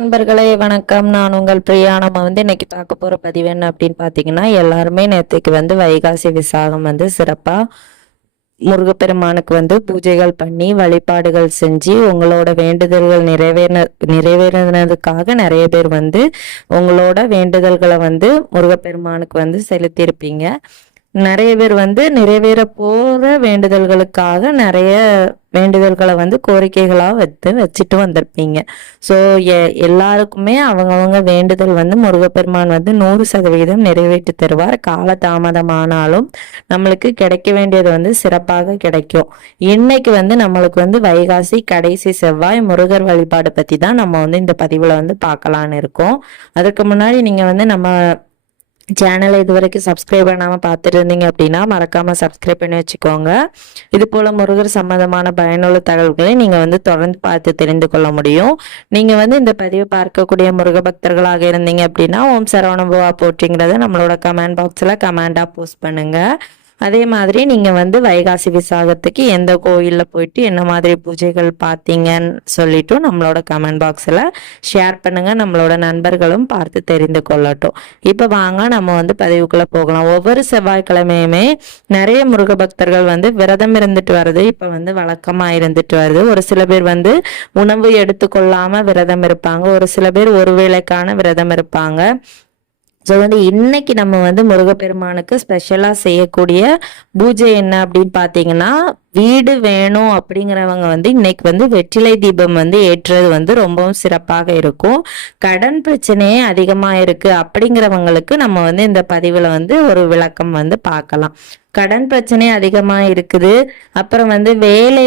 நண்பர்களே வணக்கம். நான் உங்கள் பிரியா. நம்ம இன்னைக்கு பார்க்க போற பதிவு என்ன அப்படின்னு பாத்தீங்கன்னா, எல்லாருமே நேற்றுக்கு வைகாசி விசாகம் சிறப்பா முருகப்பெருமானுக்கு பூஜைகள் பண்ணி வழிபாடுகள் செஞ்சு உங்களோட வேண்டுதல்கள் நிறைவேறினதுக்காக நிறைய பேர் உங்களோட வேண்டுதல்களை முருகப்பெருமானுக்கு செலுத்தியிருப்பீங்க. நிறைய பேர் நிறைவேற போற வேண்டுதல்களுக்காக நிறைய வேண்டுதல்களை கோரிக்கைகளா வச்சுட்டு வந்திருப்பீங்க. ஸோ எல்லாருக்குமே அவங்கவுங்க வேண்டுதல் முருகப்பெருமான் 100% நிறைவேற்றி தருவார். கால தாமதமானாலும் நம்மளுக்கு கிடைக்க வேண்டியது சிறப்பாக கிடைக்கும். இன்னைக்கு நம்மளுக்கு வைகாசி கடைசி செவ்வாய் முருகர் வழிபாடு பத்தி தான் நம்ம இந்த பதிவுல பார்க்கலான்னு இருக்கோம். அதுக்கு முன்னாடி நீங்க நம்ம சேனலை இது வரைக்கும் சப்ஸ்கிரைப் பண்ணாமல் பார்த்துட்டு இருந்தீங்க அப்படின்னா மறக்காமல் சப்ஸ்கிரைப் பண்ணி வச்சுக்கோங்க. இது போல் முருகர் சம்மந்தமான பயனுள்ள தகவல்களை நீங்கள் தொடர்ந்து பார்த்து தெரிந்து கொள்ள முடியும். நீங்கள் இந்த பதிவை பார்க்கக்கூடிய முருக பக்தர்களாக இருந்தீங்க அப்படின்னா ஓம் சரவணபவா போற்றிங்கிறத நம்மளோட கமெண்ட் பாக்ஸில் கமெண்டாக போஸ்ட் பண்ணுங்கள். அதே மாதிரி நீங்கள் வைகாசி விசாகத்துக்கு எந்த கோயிலில் போயிட்டு என்ன மாதிரி பூஜைகள் பார்த்தீங்கன்னு சொல்லிட்டு நம்மளோட கமெண்ட் பாக்ஸில் ஷேர் பண்ணுங்கள். நம்மளோட நண்பர்களும் பார்த்து தெரிந்து கொள்ளட்டும். இப்போ வாங்க நம்ம பதிவுக்குள்ளே போகலாம். ஒவ்வொரு செவ்வாய்க்கிழமையுமே நிறைய முருக பக்தர்கள் விரதம் இருந்துட்டு வருது. இப்போ வழக்கமாக இருந்துட்டு வருது. ஒரு சில பேர் உணவு எடுத்துக்கொள்ளாமல் விரதம் இருப்பாங்க. ஒரு சில பேர் ஒரு வேளைக்கான விரதம் இருப்பாங்க. ஸோ இன்னைக்கு நம்ம முருகப்பெருமானுக்கு ஸ்பெஷலாக செய்யக்கூடிய பூஜை என்ன அப்படின்னு பார்த்தீங்கன்னா, வீடு வேணும் அப்படிங்கிறவங்க இன்னைக்கு வெற்றிலை தீபம் ஏற்றுறது ரொம்பவும் சிறப்பாக இருக்கும். கடன் பிரச்சனையே அதிகமாக இருக்கு அப்படிங்கிறவங்களுக்கு நம்ம இந்த பதிவில் ஒரு விளக்கம் பார்க்கலாம். கடன் பிரச்சனை அதிகமாக இருக்குது. அப்புறம் வேலை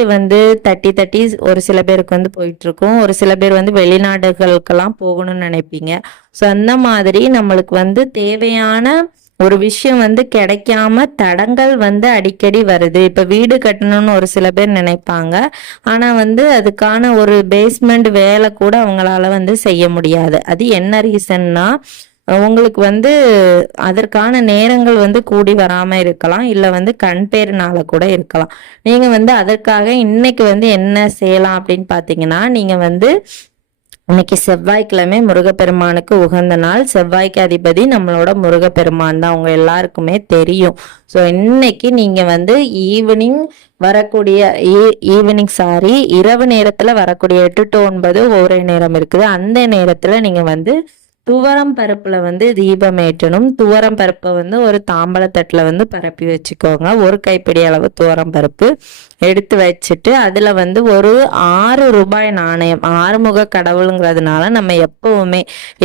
தட்டி தட்டி ஒரு சில பேருக்கு போயிட்டு இருக்கும். ஒரு சில பேர் வெளிநாடுகளுக்கெல்லாம் போகணும்னு நினைப்பீங்க. ஸோ அந்த மாதிரி நம்மளுக்கு தேவையான ஒரு விஷயம் கிடைக்காம தடங்கள் அடிக்கடி வருது. இப்ப வீடு கட்டணும்னு ஒரு சில பேர் நினைப்பாங்க. ஆனா அதுக்கான ஒரு பேஸ்மெண்ட் வேலை கூட அவங்களால செய்ய முடியாது. அது என்ன ரீசன்னா, உங்களுக்கு அதற்கான நேரங்கள் கூடி வராம இருக்கலாம். இல்ல கண் பேருனால கூட இருக்கலாம். நீங்க அதற்காக இன்னைக்கு என்ன செய்யலாம் அப்படின்னு பாத்தீங்கன்னா, நீங்க இன்னைக்கு செவ்வாய்க்கிழமை முருகப்பெருமானுக்கு உகந்த நாள். செவ்வாய்க்கு அதிபதி நம்மளோட முருகப்பெருமான் தான், அவங்க எல்லாருக்குமே தெரியும். ஸோ இன்னைக்கு நீங்க இரவு நேரத்துல வரக்கூடிய 8 to 9 ஒரே நேரம் இருக்குது. அந்த நேரத்துல நீங்க துவரம் பருப்புல தீபம் ஏற்றணும். துவரம் பருப்பை ஒரு தாம்பழத்தட்டுல பரப்பி வச்சுக்கோங்க. ஒரு கைப்பிடி அளவு துவரம் பருப்பு எடுத்து வச்சுட்டு அதுல ஒரு 6 ரூபாய் நாணயம், ஆறுமுக கடவுளுங்கிறதுனால நம்ம எப்பவுமே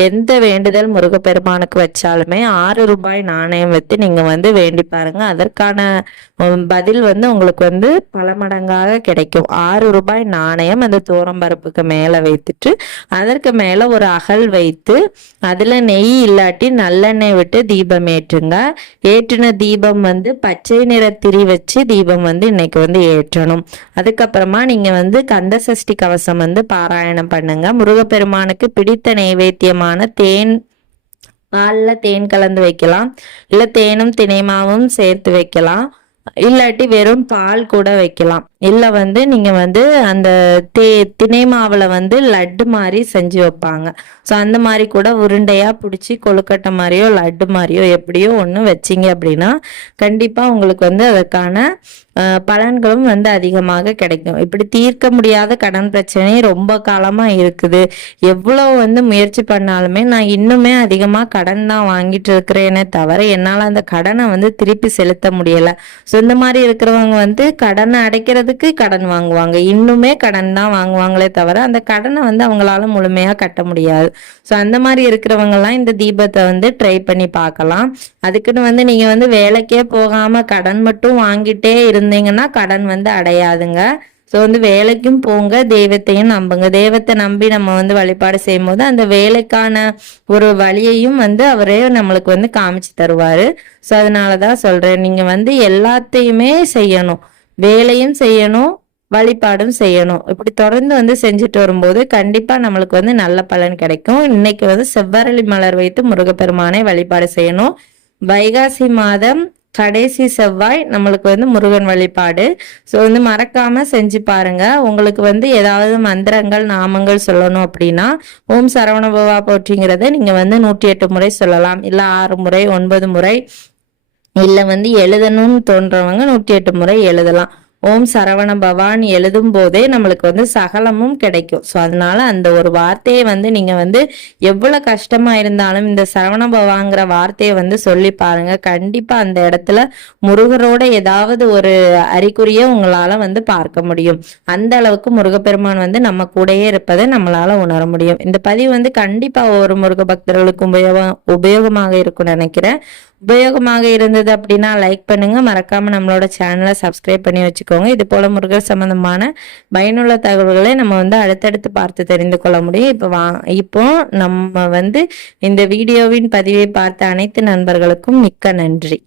எந்த வேண்டுதல் முருகப்பெருமானுக்கு வச்சாலுமே 6 ரூபாய் நாணயம் வைத்து நீங்க வேண்டி பாருங்க. அதற்கான பதில் உங்களுக்கு பல மடங்காக கிடைக்கும். 6 ரூபாய் நாணயம் அந்த துவரம் பருப்புக்கு மேல வைத்துட்டு அதற்கு மேல ஒரு அகல் வைத்து அதுல நெய் இல்லாட்டி நல்லெண்ணெய் விட்டு தீபம் ஏற்றுங்க. ஏற்றின தீபம் பச்சை நிற திரி வச்சு தீபம் இன்னைக்கு ஏற்றணும். அதுக்கப்புறமா நீங்க கந்த சஷ்டி கவசம் பாராயணம் பண்ணுங்க. முருகப்பெருமானுக்கு பிடித்த நைவேத்தியமான தேன், பால்ல தேன் கலந்து வைக்கலாம். இல்ல தேனும் தினைமாவும் சேர்த்து வைக்கலாம். இல்லாட்டி வெறும் பால் கூட வைக்கலாம். இல்ல நீங்க அந்த திணை மாவுல லட்டு மாதிரி செஞ்சு வைப்பாங்க. ஸோ அந்த மாதிரி கூட உருண்டையா பிடிச்சி கொழுக்கட்டை மாதிரியோ லட்டு மாதிரியோ எப்படியோ ஒன்று வச்சிங்க அப்படின்னா கண்டிப்பா உங்களுக்கு அதற்கான பலன்களும் அதிகமாக கிடைக்கும். இப்படி தீர்க்க முடியாத கடன் பிரச்சனை ரொம்ப காலமா இருக்குது. எவ்வளவு முயற்சி பண்ணாலுமே நான் இன்னுமே அதிகமா கடன் தான் வாங்கிட்டு இருக்கிறேனே தவிர என்னால அந்த கடனை திருப்பி செலுத்த முடியல. ஸோ இந்த மாதிரி இருக்கிறவங்க கடனை அடைக்கிறதுக்கு கடன் வாங்குவாங்க. இன்னுமே கடன் தான் வாங்குவாங்களே தவிர அந்த கடனை அவங்களால முழுமையா கட்ட முடியாது. ஸோ அந்த மாதிரி இருக்கிறவங்க எல்லாம் இந்த தீபத்தை ட்ரை பண்ணி பார்க்கலாம். அதுக்குன்னு நீங்க வேலைக்கே போகாம கடன் மட்டும் வாங்கிட்டே இருந்தீங்கன்னா கடன் அடையாதுங்க. ஸோ வேலைக்கும் போங்க, தெய்வத்தையும் நம்புங்க. தெய்வத்தை நம்பி நம்ம வழிபாடு செய்யும் போது அந்த வேலைக்கான ஒரு வழியையும் அவரே நம்மளுக்கு காமிச்சு தருவாரு. ஸோ அதனாலதான் சொல்றேன், நீங்க எல்லாத்தையுமே செய்யணும். வேலையும் செய்யணும், வழிபாடும் செய்யணும். இப்படி தொடர்ந்து செஞ்சுட்டு வரும்போது கண்டிப்பா நம்மளுக்கு நல்ல பலன் கிடைக்கும். இன்னைக்கு செவ்வரளி மலர் வைத்து முருகப்பெருமானை வழிபாடு செய்யணும். வைகாசி மாதம் கடைசி செவ்வாய் நம்மளுக்கு வந்து முருகன் வழிபாடு. ஸோ வந்து மறக்காம செஞ்சு பாருங்க. உங்களுக்கு வந்து ஏதாவது மந்திரங்கள் நாமங்கள் சொல்லணும் அப்படின்னா ஓம் சரவணபவா போற்றிங்கிறத நீங்க வந்து 108 முறை சொல்லலாம், இல்ல 6 முறை 9 முறை, இல்ல வந்து எழுதணும்னு தோன்றவங்க 108 முறை எழுதலாம். ஓம் சரவண பவான் எழுதும் போதே நம்மளுக்கு வந்து சகலமும் கிடைக்கும். ஸோ அதனால அந்த ஒரு வார்த்தையை வந்து நீங்க வந்து எவ்வளவு கஷ்டமா இருந்தாலும் இந்த சரவண பவாங்கிற வார்த்தையை வந்து சொல்லி பாருங்க. கண்டிப்பா அந்த இடத்துல முருகரோட ஏதாவது ஒரு அறிகுறியை உங்களால வந்து பார்க்க முடியும். அந்த அளவுக்கு முருகப்பெருமான் வந்து நம்ம கூடயே இருப்பதை நம்மளால உணர முடியும். இந்த பதிவு வந்து கண்டிப்பா ஒவ்வொரு முருக பக்தர்களுக்கு உபயோகமாக இருக்கும்னு நினைக்கிறேன். உபயோகமாக இருந்தது அப்படின்னா லைக் பண்ணுங்க, மறக்காம நம்மளோட சேனலை சப்ஸ்கிரைப் பண்ணி வச்சுக்கோங்க. இது போல முருகர் சம்பந்தமான பயனுள்ள தகவல்களை நம்ம வந்து அடுத்தடுத்து பார்த்து தெரிந்து கொள்ள முடியும். இப்போ நம்ம வந்து இந்த வீடியோவின் பதிவை பார்த்த அனைத்து நண்பர்களுக்கும் மிக்க நன்றி.